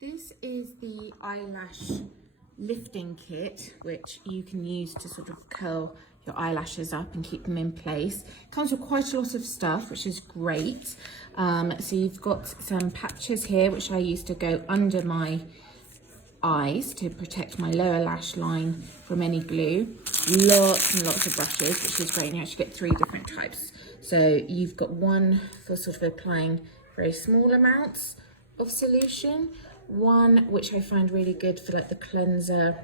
This is the eyelash lifting kit, which you can use to sort of curl your eyelashes up and keep them in place. It comes with quite a lot of stuff, which is great. So you've got some patches here, which I use to go under my eyes to protect my lower lash line from any glue. Lots and lots of brushes, which is great. And you actually get 3 different types. So you've got one for sort of applying very small amounts of solution, one which I find really good for like the cleanser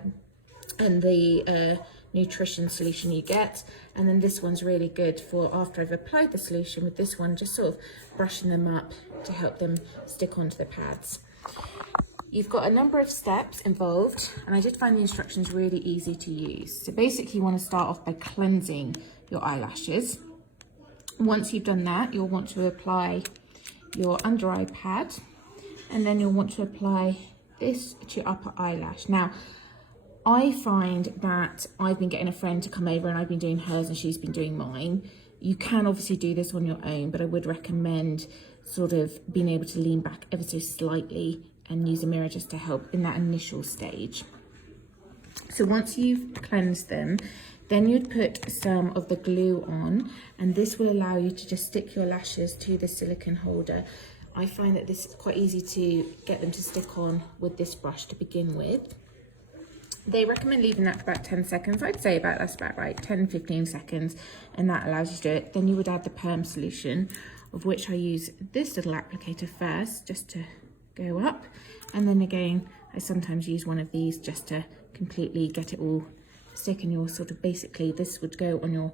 and the nutrition solution you get, and then this one's really good for after I've applied the solution, with this one just sort of brushing them up to help them stick onto the pads. You've got a number of steps involved, and I did find the instructions really easy to use. So basically you want to start off by cleansing your eyelashes. Once you've done that, you'll want to apply your under eye pad, and then you'll want to apply this to your upper eyelash. Now, I find that I've been getting a friend to come over and I've been doing hers and she's been doing mine. You can obviously do this on your own, but I would recommend sort of being able to lean back ever so slightly and use a mirror just to help in that initial stage. So once you've cleansed them, then you'd put some of the glue on, and this will allow you to just stick your lashes to the silicone holder. I find that this is quite easy to get them to stick on with this brush to begin with. They recommend leaving that for about 10 seconds. I'd say that's about right, 10-15 seconds, and that allows you to do it. Then you would add the perm solution, of which I use this little applicator first, just to go up. And then again, I sometimes use one of these just to completely get it all stick, and you're sort of basically, this would go on your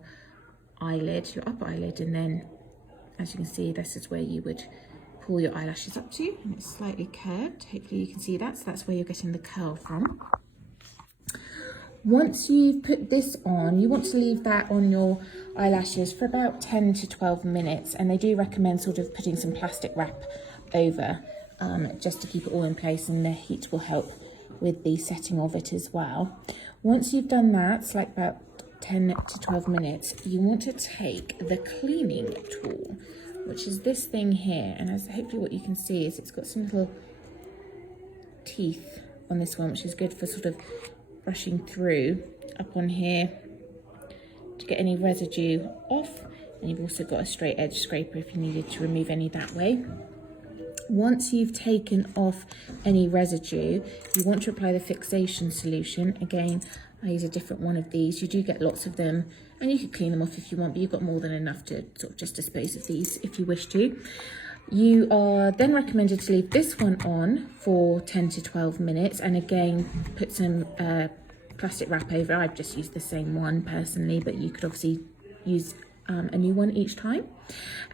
eyelid, your upper eyelid, and then as you can see, this is where you would pull your eyelashes up to, and it's slightly curved. Hopefully you can see that, so that's where you're getting the curl from. Once you've put this on, you want to leave that on your eyelashes for about 10 to 12 minutes, and they do recommend sort of putting some plastic wrap over just to keep it all in place, and the heat will help with the setting of it as well. Once you've done that, it's like about 10 to 12 minutes, you want to take the cleaning tool, which is this thing here, and as hopefully what you can see is it's got some little teeth on this one, which is good for sort of brushing through up on here to get any residue off, and you've also got a straight edge scraper if you needed to remove any that way. Once you've taken off any residue, you want to apply the fixation solution. Again, I use a different one of these. You do get lots of them, and you could clean them off if you want, but you've got more than enough to sort of just dispose of these if you wish to. You are then recommended to leave this one on for 10 to 12 minutes, and again, put some plastic wrap over. I've just used the same one personally, but you could obviously use a new one each time.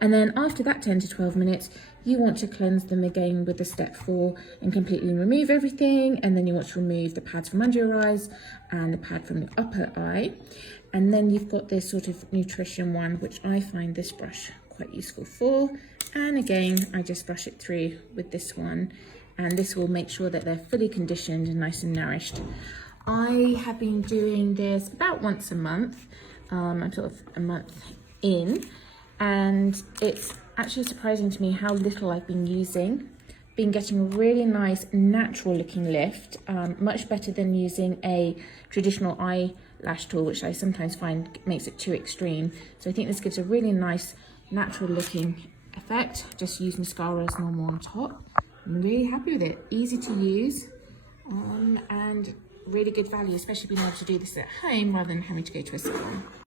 And then after that 10 to 12 minutes, you want to cleanse them again with the step 4 and completely remove everything. And then you want to remove the pads from under your eyes and the pad from the upper eye. And then you've got this sort of nutrition one, which I find this brush quite useful for. And again, I just brush it through with this one, and this will make sure that they're fully conditioned and nice and nourished. I have been doing this about once a month. I'm sort of a month in, and it's actually surprising to me how little I've been using. Been getting a really nice natural looking lift, much better than using a traditional eyelash tool, which I sometimes find makes it too extreme. So I think this gives a really nice natural looking effect. Just use mascara as normal on top. I'm really happy with it. Easy to use, and really good value, especially being able to do this at home rather than having to go to a salon.